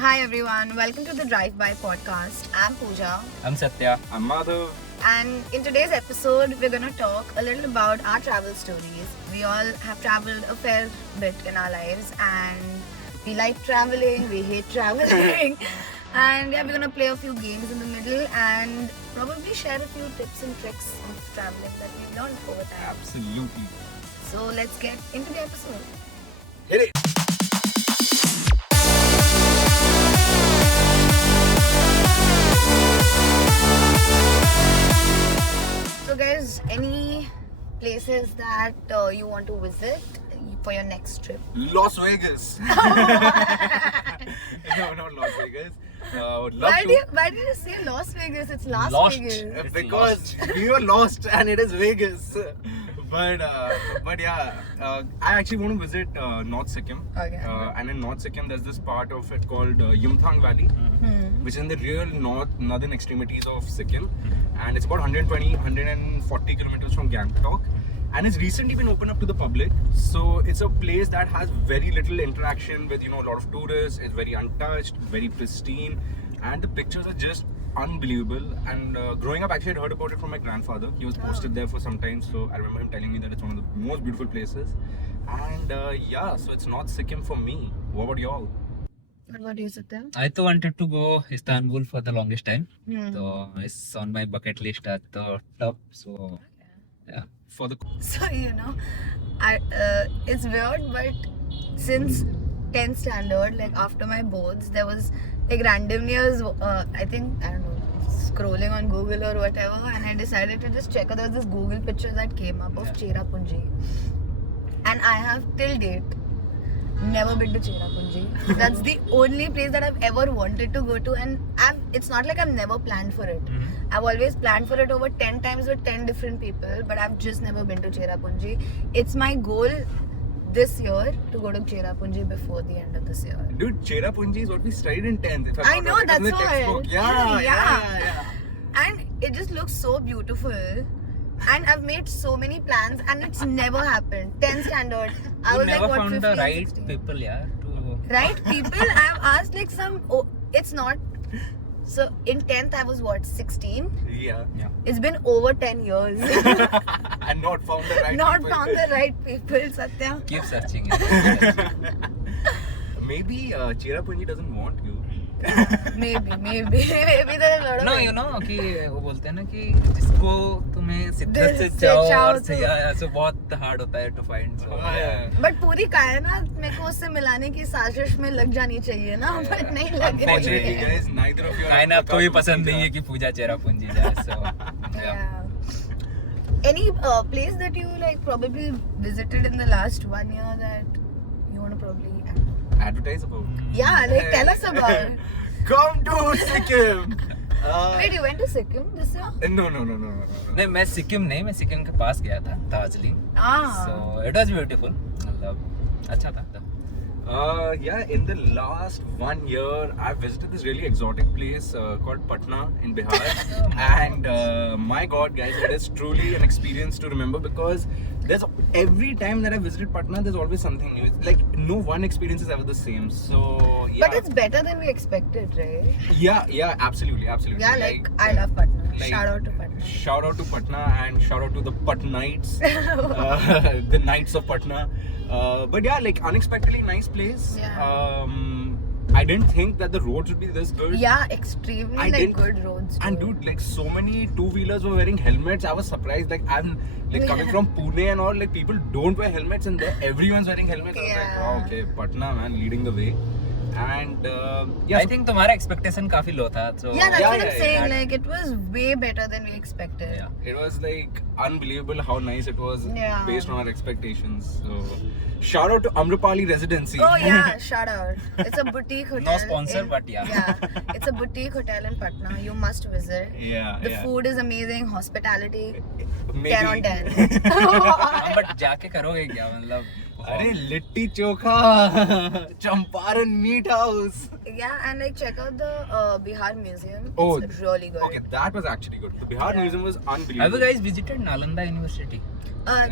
Hi everyone, welcome to the Drive By podcast. I'm Pooja, I'm Satya. I'm Madhav. and in today's episode, we're gonna talk a little about our travel stories. We all have traveled a fair bit in our lives, and we like traveling, we hate traveling, and yeah, we're gonna play a few games in the middle and probably share a few tips and tricks of traveling that we've learned over time. Absolutely. So let's get into the episode. Hit it. So guys, any places that you want to visit for your next trip? Las Vegas. No, not Las Vegas. Would love Why to. did you say Las Vegas? It's Las Lost. Vegas. It's Because we were lost and it is Vegas. But yeah, I actually want to visit North Sikkim. Okay. And in North Sikkim, there's this part of it called Yumthang Valley, which is in the real northern extremities of Sikkim, and it's about 140 kilometers from Gangtok, and it's recently been opened up to the public. So it's a place that has very little interaction with a lot of tourists. It's very untouched, very pristine, and the pictures are just unbelievable. And growing up, actually, I'd heard about it from my grandfather. He was posted there for some time, so I remember him telling me that it's one of the most beautiful places. And yeah, so it's North Sikkim for me. What about y'all? What about you, Satya? I too wanted to go Istanbul for the longest time. Hmm. So it's on my bucket list at the top. So yeah. For the So it's weird, but since 10th standard, like after my boards, there was like randomly I was I don't know, scrolling on Google or whatever, and I decided to just check out. There was this Google picture that came up of Cherrapunji, and I have till date never been to Cherrapunji. That's the only place that I've ever wanted to go to, and it's not like I've never planned for it. I've always planned for it over 10 times with 10 different people, but I've just never been to Cherrapunji. It's my goal this year to go to Cherrapunji before the end of this year. dude, Cherrapunji is what we studied in 10th. If I'm I not know, wrong. It was that's in the why. textbook. Yeah. And it just looks so beautiful. And I've made so many plans and it's never happened. 10th standard. I You was never like, what, found 15, the right 16? people, yeah. To Right people? I've asked like it's not. So in 10th I was what, 16? Yeah. It's been over 10 years. And not found the right Not people. found the right people, Satya. keep searching. Maybe Cherrapunji doesn't want you. Maybe there are a lot of No, you know कि वो बोलते हैं ना कि जिसको तुम्हें शिद्दत से दिल से चाहो चाहो और तो- ऐसे बहुत हार्ड होता है to find. So, yeah. But पूरी कायनात मेरे को उससे मिलाने की साजिश में लग जानी चाहिए ना, बट नहीं लग रही Unfortunately, है. guys, neither of you are. कायनात को भी पसंद नहीं है कि पूजा चेरापूंजी जाए. So yeah. Yeah. Any place that you like probably visited in the last 1 year that you want to probably Advertise about. yeah, like tell us about. Come to Sikkim. Wait, you went to Sikkim this year? No. नहीं मैं सिक्किम नहीं मैं सिक्किम के पास गया था Darjeeling. Ah. So it was beautiful. मतलब अच्छा था. Yeah, in the last 1 year, I visited this really exotic place called Patna in Bihar. And my God, guys, it is truly an experience to remember because every time that I visited Patna, there's always something new. It's like no one experience is ever the same. So yeah. But it's better than we expected, right? Yeah, absolutely. Yeah, like I love Patna. like- Shout out to Patna. Shout out to Patna and shout out to the Patnites, the Knights of Patna. But yeah, like unexpectedly nice place. Yeah. I didn't think that the roads would be this good. Yeah, extremely I like didn't- good roads. And too. dude, like so many two-wheelers were wearing helmets. I was surprised. Like I'm like coming Yeah. from Pune and all, like people don't wear helmets and there everyone's wearing helmets. I was like, Yeah. wow, okay, Patna man leading the way. And yeah, I think तुम्हारा expectation काफी low था. So Yeah, that's Yeah, what I'm yeah, saying. yeah. Like it was way better than we expected. Yeah. it was like unbelievable how nice it was Yeah. based on our expectations. So shout out to Amrapali Residency. Oh yeah, shout out. It's a boutique hotel. No sponsor, but yeah. Yeah, it's a boutique hotel in Patna. You must visit. Yeah, The yeah. food is amazing. Hospitality, Maybe. 10 on 10. हाँ, but जाके करोगे क्या मतलब? अरे litti chokha Champaran meat house. Yeah, and like check out the Bihar Museum. Oh, It's really good. Okay, that was actually good. The Bihar Yeah. Museum was Have unbelievable. you guys visited Nalanda University?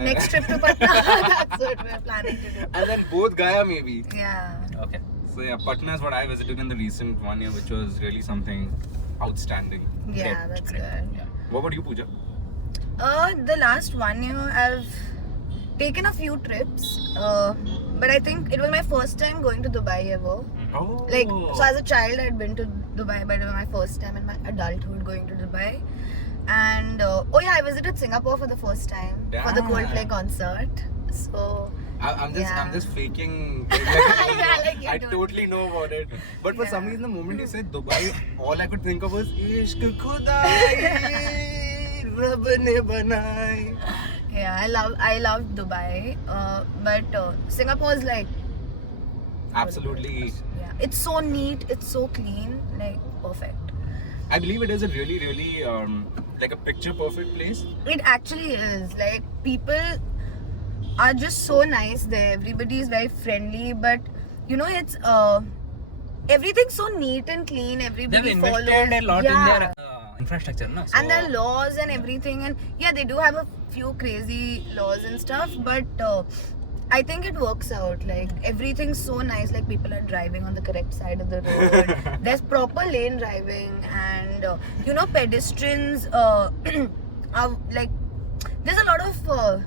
Next trip to Patna. That's what we're planning to do. And then both Gaya maybe. Yeah. Okay. So yeah, Patna is what I visited in the recent 1 year, which was really something outstanding. Yeah, that's good. Yeah. What about you, Pooja? The last 1 year I've taken a few trips, but I think it was my first time going to Dubai ever. Oh. Like, so as a child I'd been to Dubai, but it was my first time in my adulthood going to Dubai. And oh yeah, I visited Singapore for the first time for the Damn. Coldplay concert. So I'm just faking. Yeah, like you I don't. totally know about it. But for some Yeah. reason, the moment you said Dubai, all I could think of was Ishq Khudai, Rab ne banai. yeah, I love Dubai, but Singapore is like, Absolutely. yeah, it's so neat, it's so clean, like perfect. I believe it is a really, really like a picture perfect place. It actually is. Like, people are just so nice there. Everybody is very friendly, but you know, it's everything's so neat and clean. They've Everybody invested follows. a lot Yeah. in their infrastructure, no? And their laws and everything, and yeah, they do have a few crazy laws and stuff, but I think it works out. Like, everything's so nice. Like, people are driving on the correct side of the road. There's proper lane driving, and you know, pedestrians are like, there's a lot of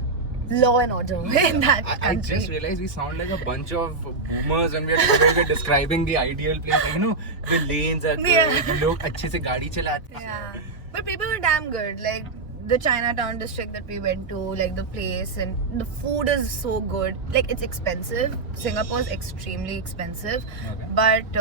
law and order in that I country. just realized we sound like a bunch of boomers when we're describing the ideal place. Like, you know, the lanes are good, Yeah. लोग अच्छे से गाड़ी चलाते हैं. Yeah, but people were damn good. Like, the Chinatown district that we went to, like the place, and the food is so good. Like, it's expensive. Singapore is extremely expensive, Okay. but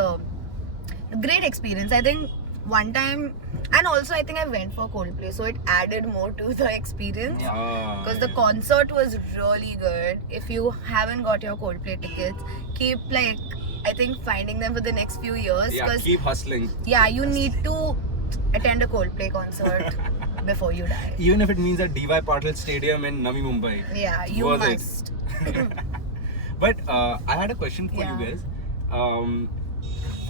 great experience. I think one time, and also I think I went for Coldplay, so it added more to the experience. Ah, Because the yeah. concert was really good. If you haven't got your Coldplay tickets, keep like, I think, finding them for the next few years. Yeah, Because keep hustling. yeah, you need to attend a Coldplay concert before you die. Even if it means at DY Patil Stadium in Navi Mumbai. Yeah, you Worth it. must. But I had a question for Yeah. you guys.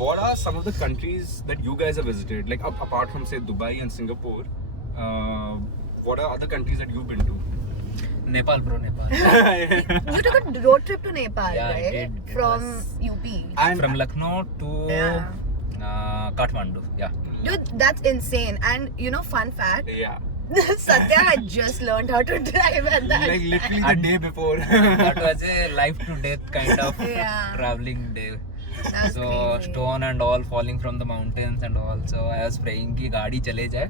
What are some of the countries that you guys have visited? Like, apart from, say, Dubai and Singapore, what are other countries that you've been to? Nepal, bro, Nepal. You took a road trip to Nepal, Yeah, I right? did. It From was- UP. And From Lucknow to Yeah. Kathmandu. Yeah. Dude, that's insane. And you know, fun fact, yeah, Satya had just learned how to drive at that like time. literally the day before. That was a life to death kind of Yeah. traveling day. That's So crazy. stone and all falling from the mountains and all. So I was praying कि गाड़ी चले जाए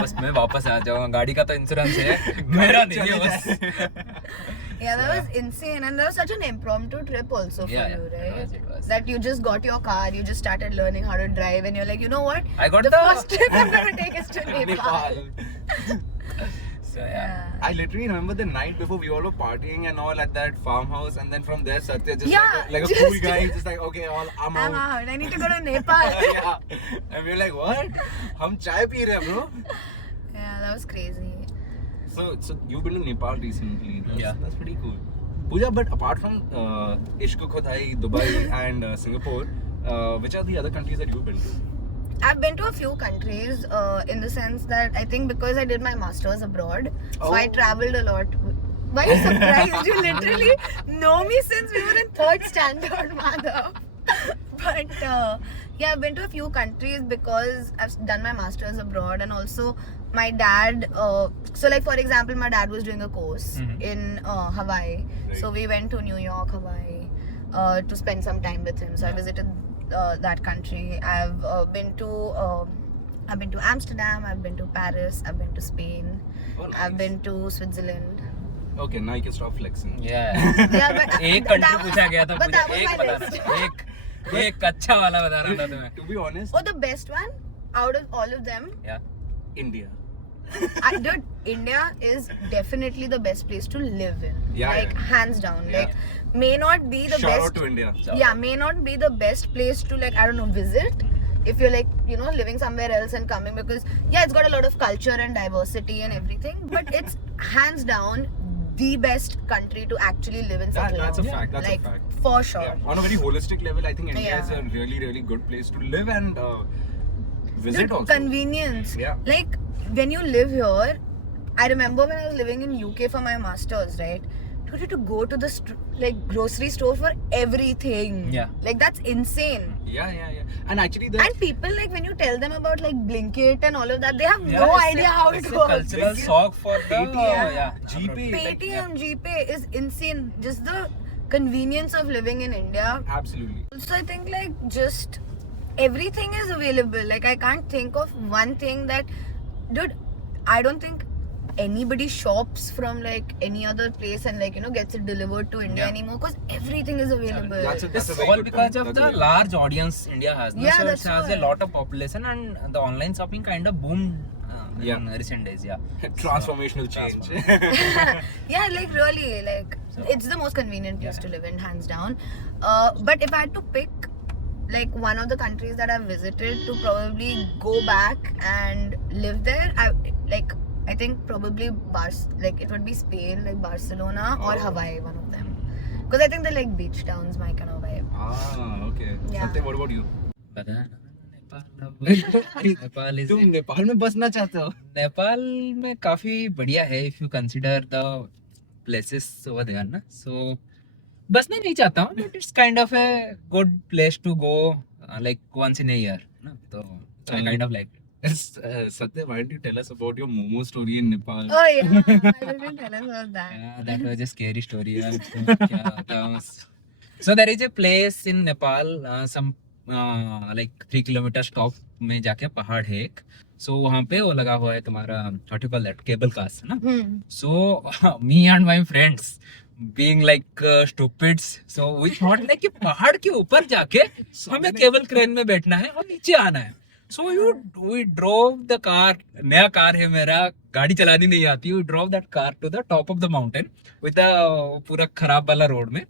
बस मैं वापस आ जाऊँ. गाड़ी का तो इंश्योरेंस है मेरा नहीं है बस. Yeah, that was insane, and that was such an impromptu trip also for Yeah, you, yeah, right? it was. That you just got your car, you just started learning how to drive, and you're like, you know what? I got the the- first trip I'm gonna take is to Nepal. Nepal. So yeah. I literally remember the night before we all were partying and all at that farmhouse, and then from there Satya just Yeah, like a just- cool guy, he's just like, okay, I'm I'm out. out. I need to go to Nepal. Yeah, and we were like, what? हम चाय P रहे हैं, bro. Yeah, that was crazy. So you've been to Nepal recently. Yeah. That's pretty cool. Pooja, but apart from Ishq Khudai, Dubai, and Singapore, which are the other countries that you've been to? I've been to a few countries in the sense that I think because I did my masters abroad, so I Oh. traveled a lot. Why are you surprised? You literally know me since we were in 3rd standard, Madhav. But yeah, I've been to a few countries because I've done my masters abroad, and also my dad. So, like, for example, my dad was doing a course Mhm. in Hawaii, Right. so we went to New York, Hawaii, to spend some time with him. So I visited that country. I've been to Amsterdam. I've been to Paris. I've been to Spain. Oh, nice. I've been to Switzerland. Okay, now you can stop flexing. Yeah. Yeah, but एक that country was- पूछा गया था but पूछा that was एक my बता list. रहा एक अच्छा वाला बता रहा था तुम्हें. To be honest, Oh, the best one out of all of them, Yeah. India. dude, India is definitely the best place to live in. Yeah, like, yeah. hands down. Yeah. Like, may not be the Shout best. out to India. Yeah, may not be the best place to, like, I don't know, visit if you're, like, you know, living somewhere else and coming, because yeah, it's got a lot of culture and diversity and everything, but it's hands down the best country to actually live and settle That's a down. fact. That's like, a fact. for sure. Yeah. On a very holistic level, I think India Yeah. is a really, really good place to live and visit Dude, also. convenience. Yeah. Like, when you live here, I remember when I was living in UK for my masters, right? dude, you have to go to the grocery store for everything. Yeah. Like that's insane. Yeah. And actually, And people like when you tell them about like Blinkit and all of that, they have Yeah, no it's idea how it it's a works. cultural shock for the GP. Paytm, GPay is insane. Just the convenience of living in India. Absolutely. So I think like just everything is available. Like I can't think of one thing that, dude, I don't think anybody shops from like any other place and like gets it delivered to India anymore because everything is available. That's It's a very all good because point. of That's the a very- large audience India has. No? Yeah, So it that's has a why. lot of population and the online shopping kind of boomed in Yeah. recent days. Yeah. Transformational change. Yeah, like really, like it's the most convenient place to live in, hands down. But if I had to pick like one of the countries that I've visited to probably go back and live there, I think probably it would be Spain, like Barcelona or Oh. Hawaii, one of them. Because I think they're like beach towns, my kind of vibe. Okay. Yeah. Satyam, what about you? Nepal is तुम नेपाल में बसना चाहते हो? नेपाल में काफी बढ़िया है if you consider the places over there ना so बसना नहीं चाहता हूँ but it's kind of a good place to go like once in a year ना तो I kind of like it. Yes, Satyam, why don't you tell us about your Momo story in Nepal? Oh yeah, I didn't tell us about that. Yeah, that was a scary story यार तो क्या होता so there is a place in Nepal some like 3 kilometers top में जाके पहाड़ है एक so वहाँ पे वो लगा हुआ है तुम्हारा what you call that cable cars है ना so me and my friends being like stupids so we thought like कि पहाड़ के ऊपर जाके हमें केबल क्रेन में बैठना है और नीचे आना है so we drove the car नया कार है मेरा गाड़ी चलानी नहीं आती we drove that car to the top of the mountain with the पूरा खराब वाला रोड में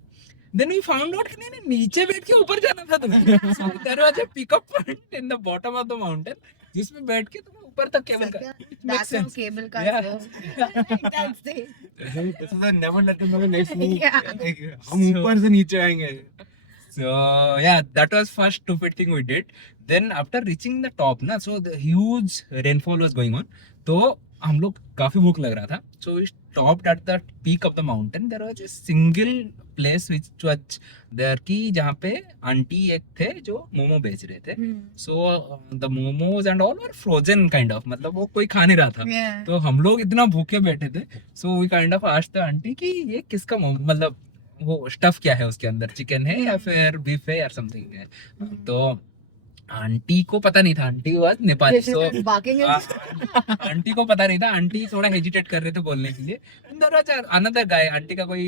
then we found out कि नहीं नीचे बैठ के ऊपर जाना था तुम्हें so there was a pickup point in the bottom of the mountain जिसमें बैठ के तुम्हें ऊपर तक cable car That's how cable cars Yeah. go. That's the This is a never let them know the next move. Yeah. हम ऊपर से नीचे आएंगे. So yeah, that was first stupid thing we did. Then after reaching the top ना, so the huge rainfall was going on. तो हम लोग काफी भूख लग रहा था. So we stopped at the peak of the mountain. There was a single place which was there कि जहाँ पे आंटी एक थे जो मोमो बेच रहे थे. So the momos and all were frozen kind of. मतलब वो कोई खा नहीं रहा था. Yeah. तो हम लोग इतना भूखे बैठे थे. So we kind of asked the aunty कि ये किसका मोमो मतलब वो स्टफ क्या है उसके अंदर चिकन है या फिर बीफ है या समथिंग है तो आंटी को पता नहीं था aunty was Nepali This is so barking in aunty को पता नहीं था आंटी थोड़ा हेजिटेट कर रहे थे बोलने के लिए अनदर गाय आंटी का कोई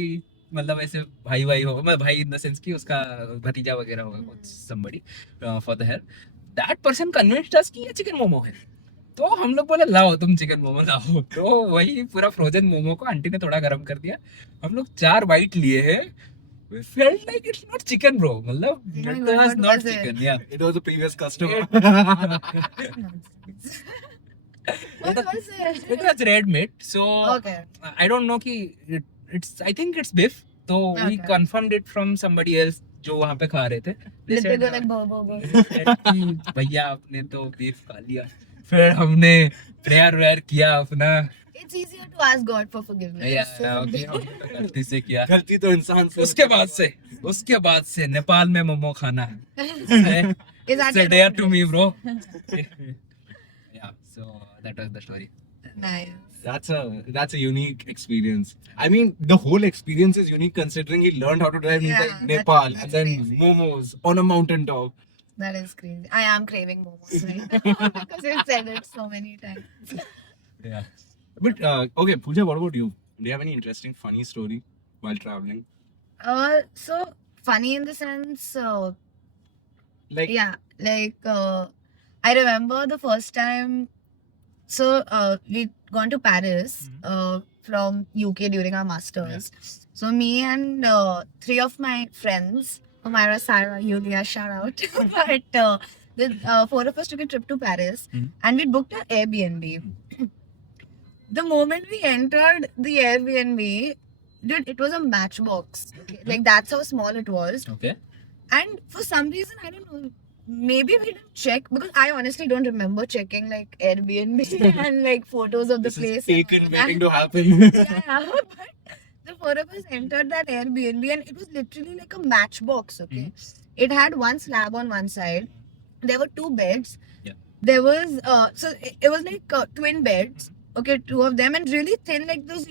मतलब ऐसे भाई होगा मतलब भाई इन द सेंस कि उसका भतीजा वगैरह होगा somebody for the help that person convinced us कि ये चिकन मोमो है तो हम लोग बोले लाओ तुम चिकन मोमो लाओ तो वही पूरा फ्रोजन मोमो को आंटी ने थोड़ा गर्म कर दिया हम लोग 4 बाइट लिए हैं we felt like it's not chicken bro मतलब my it God, was what not was it? chicken yeah It was a previous customer. What was it? it was red meat so Okay. I don't know कि it's I think it's beef so we Okay. confirmed it from somebody else जो वहाँ पे खा रहे थे They Did they said, go like bo? भैया आपने तो बीफ खा लिया फिर हमने प्रेयर किया अपना It's easier to ask God for forgiveness. कि हमने गलती से किया गलती तो इंसान से. उसके बाद से नेपाल में मोमो खाना है Is that It's a your dare own to me dish? bro yeah so that was the story Nice. That's a unique experience. I mean, the whole experience is unique considering he learned how to drive in Yeah, like Nepal that's and then crazy. momos on a mountain top. That is crazy. I am craving momos right now because you've said it so many times. yeah But okay, Pooja, what about you? Do you have any interesting, funny story while traveling? So funny in the sense, Like, yeah, like I remember the first time. So we'd gone to Paris from UK during our masters. So me and 3 of my friends, Amira, Sarah, Yulia, shout out. But the 4 of us took a trip to Paris and we booked an Airbnb. The moment we entered the Airbnb, dude, it was a matchbox. Okay? Like that's how small it was. okay And for some reason, I don't know, maybe we didn't check because I honestly don't remember checking like Airbnb and like photos of the this place. is taken and all waiting that. to happen. Yeah, but the four of us entered that Airbnb and it was literally like a matchbox, okay? It had one slab on one side. There were two beds. Yeah. There was, so it was like twin beds, okay, two of them, and really thin, like those,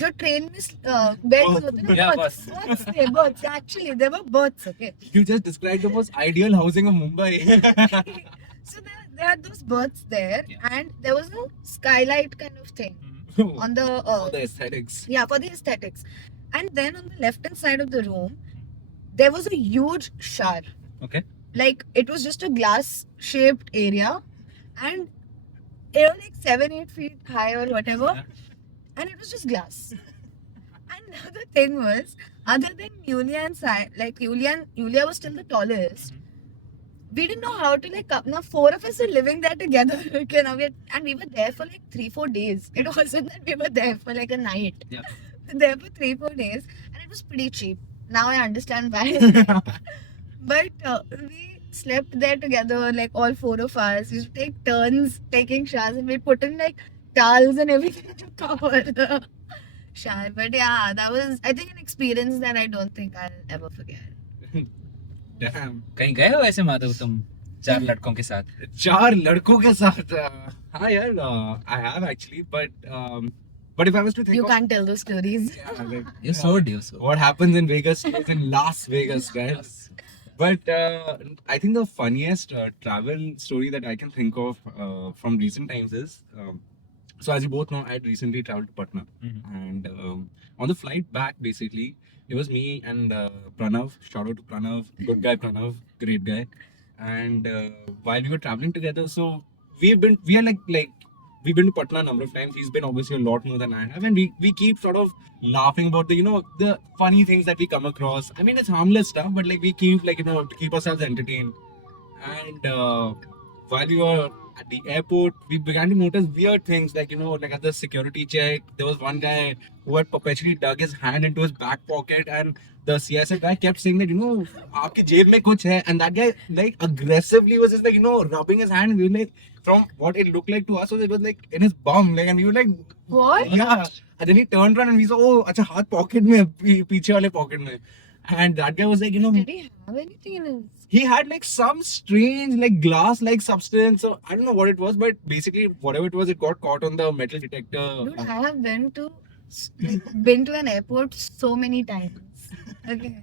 जो train में beds होते हैं Yeah, ना, berths actually there were berths, okay. You just described the most ideal housing of Mumbai. So there are those berths there, and there was a skylight kind of thing on the For the aesthetics. yeah, for the aesthetics. And then on the left hand side of the room there was a huge shower. Okay. Like it was just a glass shaped area, and it was like 7-8 feet high or whatever, and it was just glass. And the thing was, other than Yulia and Yulia was still the tallest. We didn't know how to like up. Now four of us are living there together. Okay, now and we were there for like 3-4 days. It wasn't that we were there for like a night. Yeah. There for 3-4 days, and it was pretty cheap. Now I understand why. But we slept there together, like all four of us. We used to take turns taking showers, and we put in like towels and everything to cover the shower. But yeah, that was, I think, an experience that I don't think I'll ever forget. Damn. कहीं गए हो ऐसे माधव तुम 4 लड़कों के साथ? 4 लड़कों के साथ. हाँ यार, I have actually, but if I was to think You of, can't tell those stories. yeah, like, You sold. what happens in Vegas stays in Las Vegas, guys. But I think the funniest travel story that I can think of from recent times is, so as you both know, I had recently traveled to Patna, and on the flight back, basically, it was me and Pranav. Shout out to Pranav, good guy Pranav, great guy. And while we were traveling together, so we've been to Patna a number of times. He's been obviously a lot more than I have, and we keep sort of laughing about the funny things that we come across. I mean, it's harmless stuff, but like we keep to keep ourselves entertained. And while we were at the airport, we began to notice weird things like like at the security check, there was one guy who had perpetually dug his hand into his back pocket, and the CSI guy kept saying that आपकी जेब में कुछ है, and that guy like aggressively was just like rubbing his hand. We were like, from what it looked like to us, it was like in his bum, like, and we were like, What? yeah. And then he turned around and we saw, oh, अच्छा हाथ pocket में, पीछे वाले pocket में. And that guy was like, Did he have anything in his? he had like some strange like glass like substance. So I don't know what it was, but basically whatever it was, it got caught on the metal detector. Dude, I have been to an airport so many times. Okay.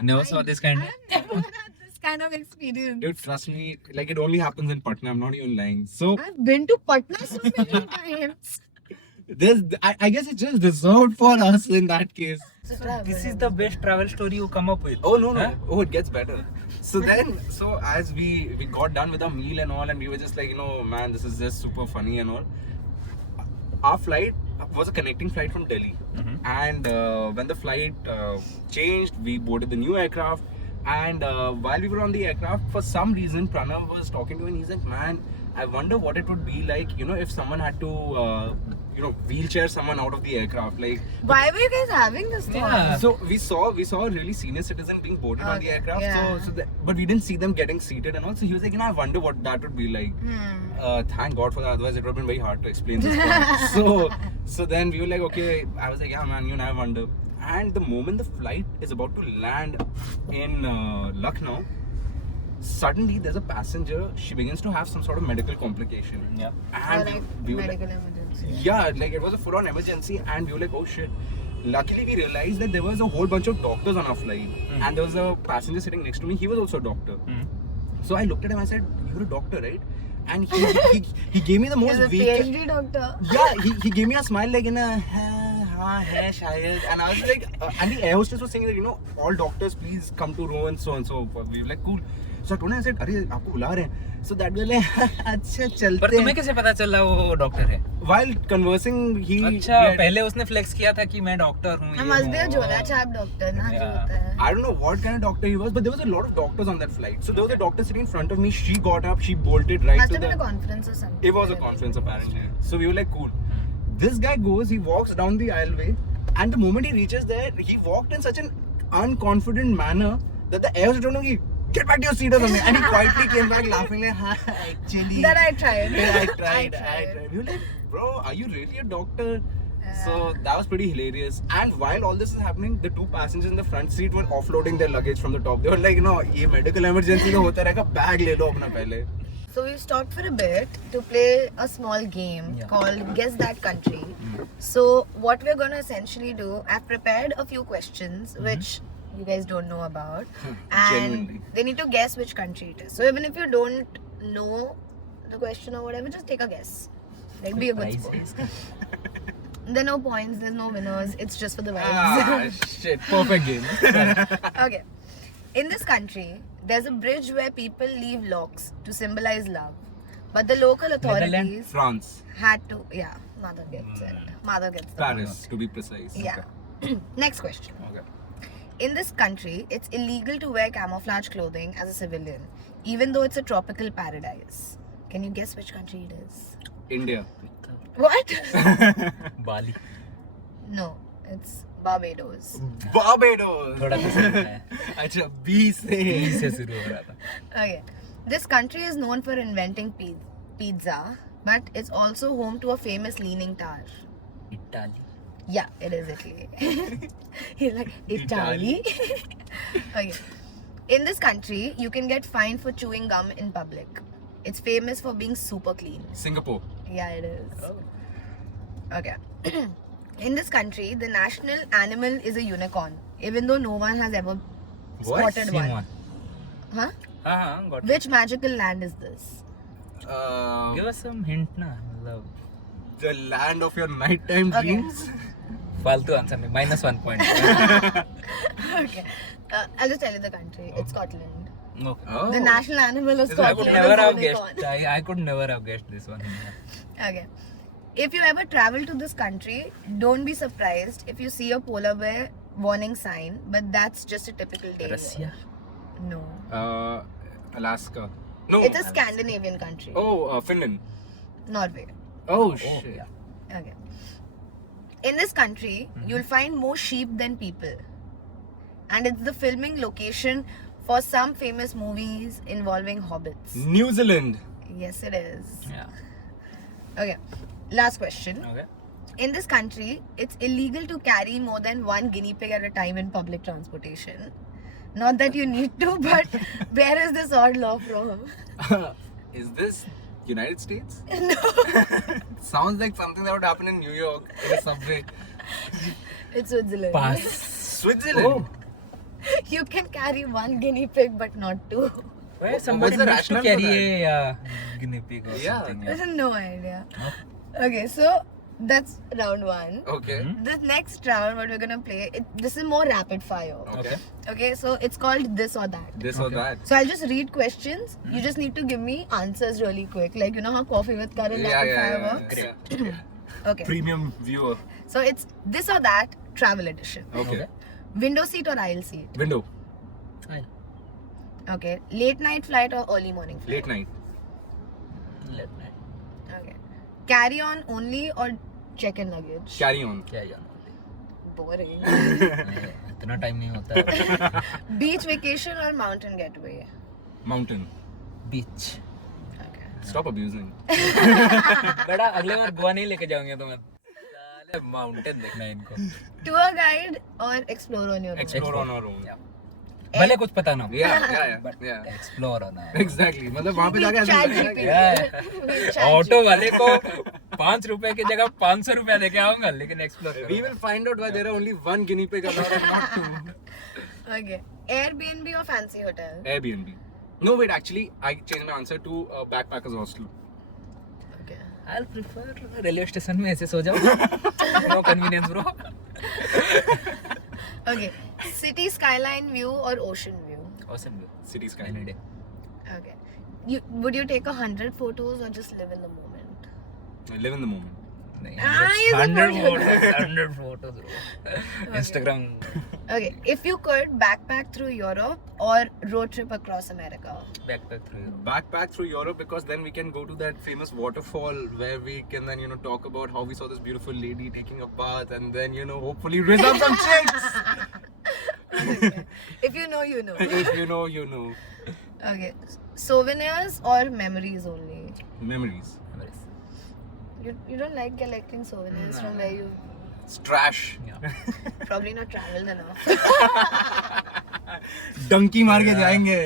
Never saw this kind. I have never had this kind of experience. Dude, trust me, like it only happens in Patna. I'm not even lying. So I've been to Patna so many times. I guess it's just reserved for us in that case. This is the best travel story you come up with. Oh no. Huh? Oh, it gets better. So then, as we got done with our meal and all, and we were just like, man, this is just super funny and all. Our flight was a connecting flight from Delhi, and when the flight changed, we boarded the new aircraft. And while we were on the aircraft, for some reason, Pranav was talking to me, and he's like, man, I wonder what it would be like, if someone had to, wheelchair someone out of the aircraft. Like, Why were you guys having this thought? Yeah. so we saw a really senior citizen being boarded on the Okay, aircraft. yeah. But we didn't see them getting seated and all. So he was like, I wonder what that would be like. Thank God for that. Otherwise, it would have been very hard to explain this part. So then we were like, okay. I was like, yeah, man, I wonder. And the moment the flight is about to land in Lucknow, suddenly there's a passenger. She begins to have some sort of medical complication. Yeah. Or And like we were like, medical emergency. yeah, like it was a full-on emergency, and we were like, oh shit. Luckily, we realized that there was a whole bunch of doctors on our flight, and there was a passenger sitting next to me. He was also a doctor. So I looked at him. I said, "You're a doctor, right?" And he gave me the most He's a weak. PhD doctor. Yeah, he gave me a smile like in a hai shayad, and I was like, and the air hostess was saying that all doctors please come to row and so and so. We were like, cool. So I told him, I said, अरे आपको बुला रहे हैं. So that was like, अच्छा चलते पर तुम्हें कैसे पता चला वो डॉक्टर है? While conversing, अच्छा, पहले उसने फ्लेक्स किया था कि मैं डॉक्टर हूँ. I must be a झोला छाप doctor ना जो होता है. I don't know what kind of doctor he was, but there was a lot of doctors on that flight. So there was a doctor sitting in front of me. She got up, she bolted right Must to have been a the. conference or something. It was a conference apparently. So we were like, cool. This guy goes, he walks down the aisleway, and the moment he reaches there, he walked in such an unconfident manner that the air hostess told him, get back to your seat or something. And he quietly came back laughing like, actually. That I tried. I tried. We were like, bro, are you really a doctor? So that was pretty hilarious. And while all this is happening, the two passengers in the front seat were offloading their luggage from the top. They were like, no, ये medical emergency तो होता रहेगा, bag ले लो अपना पहले. So we stopped for a bit to play a small game called Guess That Country. So what we're going to essentially do, I've prepared a few questions which you guys don't know about, and Genuinely. they need to guess which country it is. So even if you don't know the question or whatever, just take a guess. Like, be a good sport. There are no points, there's no winners, it's just for the vibes. Shit, perfect game. Okay. In this country, there's a bridge where people leave locks to symbolize love. But the local authorities France, had to, mother gets it. Mother gets the Paris, to be precise. Yeah. Next question. Okay. In this country, it's illegal to wear camouflage clothing as a civilian, even though it's a tropical paradise. Can you guess which country it is? India. What? Bali. No, it's Barbados. Barbados. थोड़ा तो सही है. अच्छा, B से. B से शुरू हो रहा था. Okay. This country is known for inventing pizza, but it's also home to a famous leaning tower. Italy. Yeah, it is Italy. He's like, Italy? Okay. In this country, you can get fined for chewing gum in public. It's famous for being super clean. Singapore. Yeah, it is. Okay. In this country, the national animal is a unicorn, even though no one has ever spotted Same one. one. Huh? got it. Which magical land is this? Give us some hint na. मतलब The land of your nighttime Okay. dreams. फालतू answer नहीं. -1 point. Okay. I'll just tell you the country. It's Scotland. Okay. Oh. The national animal of This is- I could Scotland never is have unicorn. guessed. I could never have guessed this one. Okay. If you ever travel to this country, don't be surprised if you see a polar bear warning sign, but that's just a typical day. Russia. No. Alaska. No. It's a Scandinavian country. Finland. Norway. Oh, shit. yeah. Okay. In this country, you'll find more sheep than people. And it's the filming location for some famous movies involving hobbits. New Zealand. Yes, it is. Yeah. Okay. Last question. Okay. In this country, it's illegal to carry more than one guinea pig at a time in public transportation. Not that you need to, but where is this odd law from? Is this United States? No, Sounds like something that would happen in New York in a subway. it's Switzerland. Pass. Switzerland. You can carry one guinea pig, but not two. Where What's somebody the needs rationale to for carry a guinea pig or Yeah. something. I Yeah. have no idea. Okay, so that's round one. Okay. The next round, what we're gonna play, this is more rapid fire. Okay. Okay, so it's called this or that. This or Okay. that. So I'll just read questions. You just need to give me answers really quick. Like, you know how Coffee with Karan rapid fire works? Yeah. Okay. Premium viewer. So it's this or that travel edition. Okay. Window seat or aisle seat? Window. Fine. Okay. Late night flight or early morning flight? Late night. Let me. Okay. Carry on only or check in luggage? Carry on. क्या जाना. Boring. इतना time नहीं होता. Beach vacation or mountain getaway? Mountain. Beach. Okay. Stop abusing. बेटा अगले बार गोवा नहीं लेके जाऊंगे तुम्हें. साले माउंटेन देखना है इनको. Tour guide or explore on your own? Explore on our own. भले कुछ पता ना हो. Yeah. एक्सप्लोर होना है. Exactly. मतलब वहाँ पे जाके ऐसा Chat लगेगा GPT. Yeah. We'll chat auto वाले को 5 रुपए की जगह 500 रुपया देके आऊंगा लेकिन explore We will find out why there are only one guinea pig allowed and not two. GPT. Okay. Airbnb or fancy hotel? Airbnb. No, wait. Actually, I changed my answer to backpackers hostel. Okay. I'll prefer railway station में ऐसे सो जाओ. No convenience bro. Okay. City skyline view or ocean view? Awesome view. City sky. Any day. Okay. Would you take 100 photos or just live in the moment? Live in the moment. नहीं, ये सब 100 बोल photos, 100 photos bro. Instagram. Okay. If you could backpack through Europe or road trip across America? Backpack through. Backpack through Europe because then we can go to that famous waterfall where we can then talk about how we saw this beautiful lady taking a bath and then hopefully raise up some chicks. If you know, you know. If you know, you know. Okay. Souvenirs or memories only? Memories. You don't like collecting souvenirs from where you It's trash. Yeah. Probably not traveled enough. Donkey मार के जाएंगे.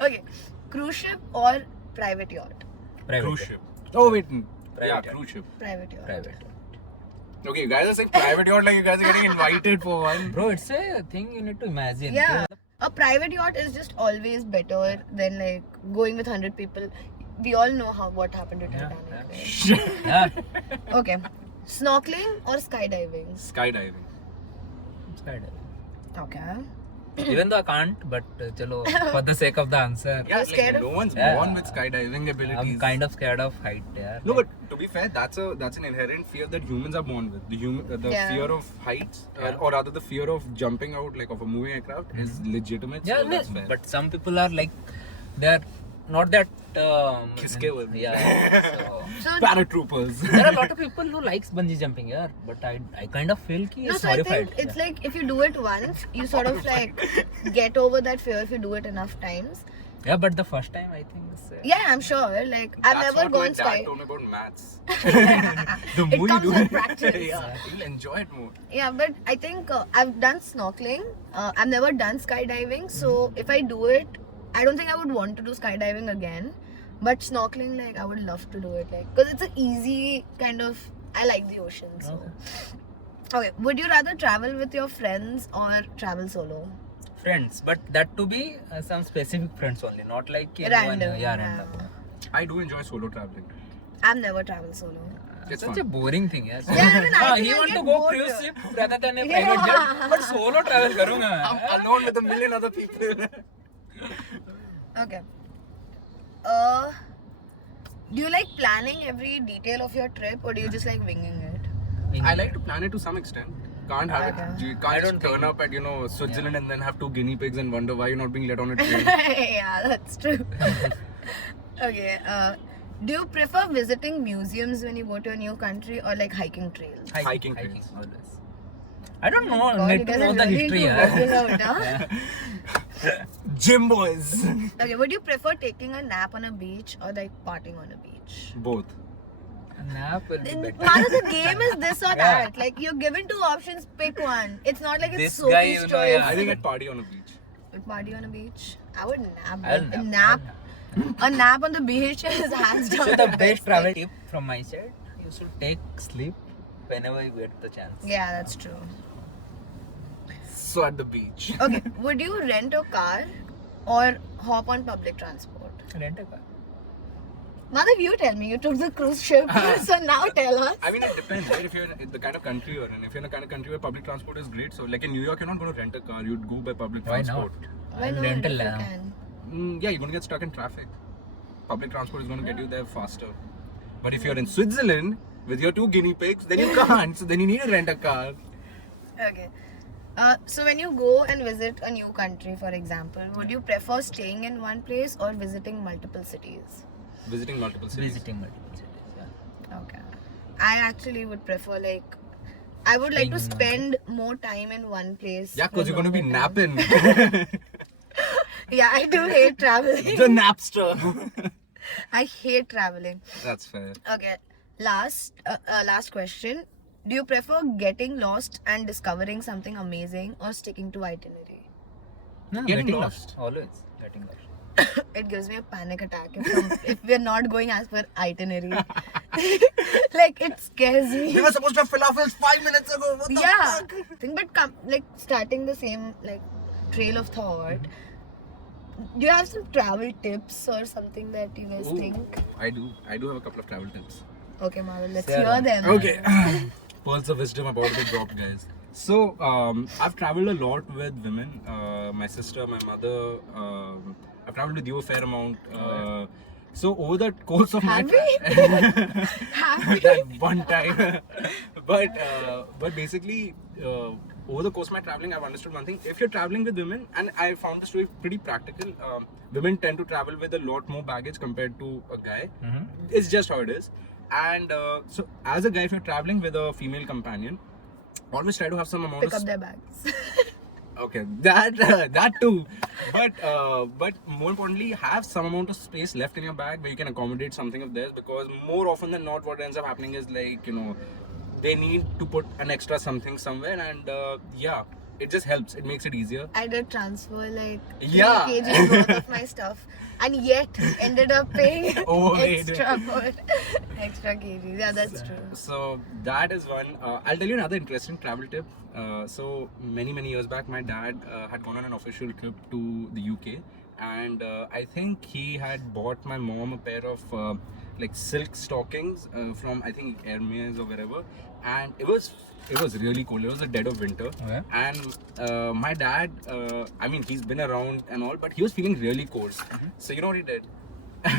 Okay, cruise ship or private yacht? Cruise ship. Oh wait. Private Yeah, yacht. cruise ship. Private yacht. Private. Okay, you guys are saying private yacht like you guys are getting invited for one. Bro, it's a thing you need to imagine. Yeah, a private yacht is just always better than like going with 100 people. We all know what happened to Yeah, Titanic. Right? Yeah. Okay, snorkeling or skydiving? Skydiving. Skydiving. Okay. Even though I can't, but chalo, for the sake of the answer, Yeah, You're like scared of- no one's Yeah. born with skydiving abilities. I'm kind of scared of height. Yeah. No, but to be fair, that's an inherent fear that humans are born with. The Yeah. fear of heights, Yeah. or rather the fear of jumping out like of a moving aircraft is legitimate. Yeah, so that's fair. but some people are like, they're not that. Scared. Yeah. So, So Paratroopers. there are a lot of people who likes bungee jumping, yeah. But I kind of feel ki no, it's so I horrified. think it's like if you do it once, you sort of like get over that fear if you do it enough times. Yeah, but the first time I think it's, Yeah, I'm sure. Like I've That's never what gone my dad sky. told me about maths. It more you comes do with it, practice. yeah, you'll enjoy it more. Yeah, but I think I've done snorkeling. I've never done skydiving. So if I do it, I don't think I would want to do skydiving again. But snorkeling, like, I would love to do it, like, because it's an easy kind of. I like the ocean, so. Okay, would you rather travel with your friends or travel solo? friends, but that to be some specific friends only, not like anyone. Random. Yeah, random. I do enjoy solo traveling. I've never traveled solo. It's Such fun. a boring thing, yeah. Yeah, I mean, I think he I'll want get to go bored. cruise ship rather than a Yeah. private jet, but solo travel karunga. I'm alone with a million other people. Okay. Do you like planning every detail of your trip, or do you just like winging it? I like to plan it to some extent. Can't have Okay. it. You I can't don't just turn think- up at Switzerland and then have 2 guinea pigs and wonder why you're not being let on a train. Yeah, that's true. Okay. Do you prefer visiting museums when you go to a new country, or like hiking trails? Hiking hiking trails. always. I don't know. God, you Need to guys know are the really history. into Yeah. working out, huh? Gym boys. Okay, would you prefer taking a nap on a beach or like partying on a beach? Both. A nap will be better. Manu, the game is this or Yeah. that. Like you're given 2 options, pick one. It's not like it's This Sophie's guy, you know, choice. yeah. I think I'd party on a beach. Would party on a beach? I would nap. I'll but nap. A nap on the beach is hands down. So the the best best travel thing. tip from my side, you should take sleep whenever you get the chance. Yeah, that's true. So at the beach. Okay, would you rent a car or hop on public transport? Rent a car. Madhav, you tell me. You took the cruise ship, so now tell us. I mean, it depends, right? If you're in the kind of country you're in. If you're in a kind of country where public transport is great, so like in New York, you're not going to rent a car. You'd go by public Why transport. not? Why I'll not? rent a If you lamb. can. Yeah, you're going to get stuck in traffic. Public transport is going to get you there faster. But if you're in Switzerland with your 2 guinea pigs, then you can't. So then you need to rent a car. Okay. So when you go and visit a new country, for example, would you prefer staying in one place or visiting multiple cities? Visiting multiple cities. Visiting multiple cities. Yeah. Okay. I actually would prefer like I would like to Staying in one spend more time in one place. Yeah, for because you're going to be longer time. napping. Yeah, I do hate traveling. The napster. I hate traveling. That's fair. Okay. Last question. Do you prefer getting lost and discovering something amazing or sticking to itinerary? No, Getting getting lost. lost. Always getting lost. It gives me a panic attack if we're not going as per itinerary. Like it scares me. We were supposed to have falafels 5 minutes ago. What the Yeah. fuck? Think, but like starting the same like trail of thought. Do you have some travel tips or something that you guys Ooh, think? I do have a couple of travel tips. Okay, Marvel, let's Share hear them. them. Okay. Pearls of wisdom about the drop, guys. So, I've traveled a lot with women. My sister, my mother. I've traveled with you a fair amount. So over the course of Have my that one time, but basically over the course of my traveling, I've understood one thing. If you're traveling with women, and I found this to be pretty practical, women tend to travel with a lot more baggage compared to a guy. It's just how it is. And so as a guy, if you're traveling with a female companion, always try to have some amount Pick of up their bags. okay, that too, but more importantly, have some amount of space left in your bag where you can accommodate something of theirs, because more often than not, what ends up happening is like they need to put an extra something somewhere, and yeah, it just helps. It makes it easier. I did transfer like 3 Yeah. kgs worth of my stuff, and yet ended up paying Overweight. extra for extra kgs. Yeah, that's true. So that is one. I'll tell you another interesting travel tip. So many years back, my dad had gone on an official trip to the UK, and I think he had bought my mom a pair of like silk stockings from, I think, Hermes or wherever, and it was really cool. It was the dead of winter, Okay. and my dad, I mean, he's been around and all, but he was feeling really cold. So you know what he did?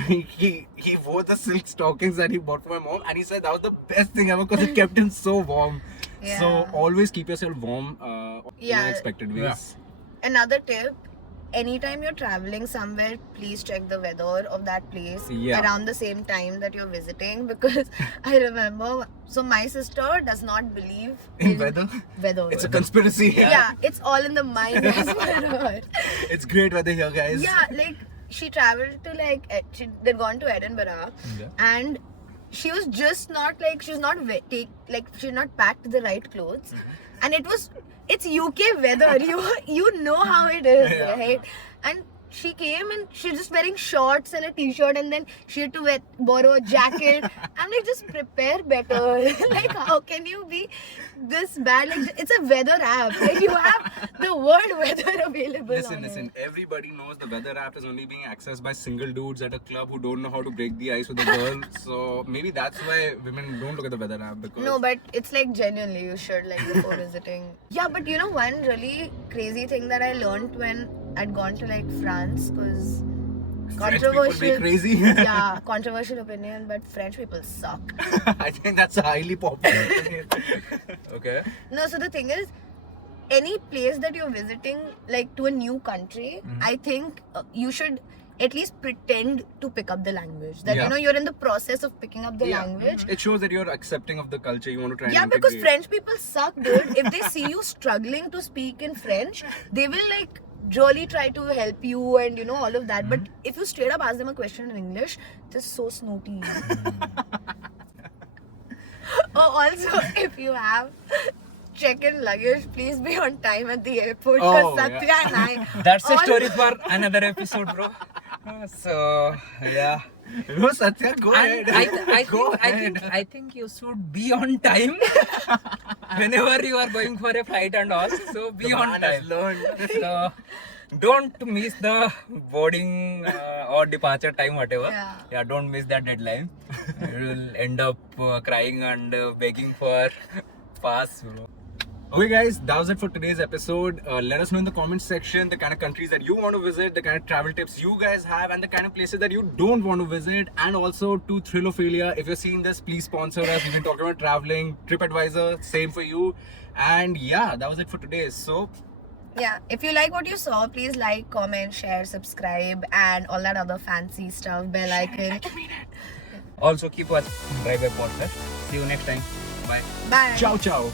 he wore the silk stockings that he bought for my mom, and he said that was the best thing ever because it kept him so warm. Yeah. So always keep yourself warm in Yeah. unexpected ways. Another tip, anytime you're traveling somewhere, please check the weather of that place Yeah. around the same time that you're visiting, because I remember, so my sister does not believe In weather? weather. It's a conspiracy. Yeah, it's all in the mind as well. It's great weather here, guys. Yeah, like she traveled to they'd gone to Edinburgh, Yeah. and she was just not like, she's not she's not packed the right clothes, and it's UK weather, you know how it is, Yeah. right? And she came and she's just wearing shorts and a t-shirt, and then she had to borrow a jacket. I'm like, just prepare better. Like, how can you be this bad? Like, it's a weather app. Like, you have the world weather available. on Listen, it. everybody knows the weather app is only being accessed by single dudes at a club who don't know how to break the ice with a girl. So maybe that's why women don't look at the weather app, because No, but it's like genuinely you should, like, before visiting. Yeah, but you know, one really crazy thing that I learned when I'd gone to like France, because French people be controversial. crazy. Yeah, controversial opinion, but French people suck. I think that's a highly popular opinion. Okay. No, so the thing is, any place that you're visiting, like to a new country, I think you should at least pretend to pick up the language. That Yeah. you know you're in the process of picking up the Yeah. language. It shows that you're accepting of the culture. You want to try Yeah, and because integrate. French people suck, dude. If they see you struggling to speak in French, they will like really try to help you and you know all of that. But if you straight up ask them a question in English, they're so snooty. Oh, also, if you have check-in luggage, please be on time at the airport. Because Oh, yeah. Satya and I. That's a all- story for another episode, bro. So yeah. No, Satya, go And ahead. I think you should be on time whenever you are going for a flight and all. So be on time. So don't miss the boarding or departure time, whatever. Yeah. Don't miss that deadline. You will end up crying and begging for pass, bro. Okay, guys, that was it for today's episode. Let us know in the comments section the kind of countries that you want to visit, the kind of travel tips you guys have, and the kind of places that you don't want to visit. And also to Thrilophilia, if you're seeing this, please sponsor us. We've been talking about traveling. TripAdvisor, same for you. And yeah, that was it for today. So Yeah, if you like what you saw, please like, comment, share, subscribe, and all that other fancy stuff, bell icon. Also keep watching Drive By Podcast. See you next time. Bye. Bye. ciao.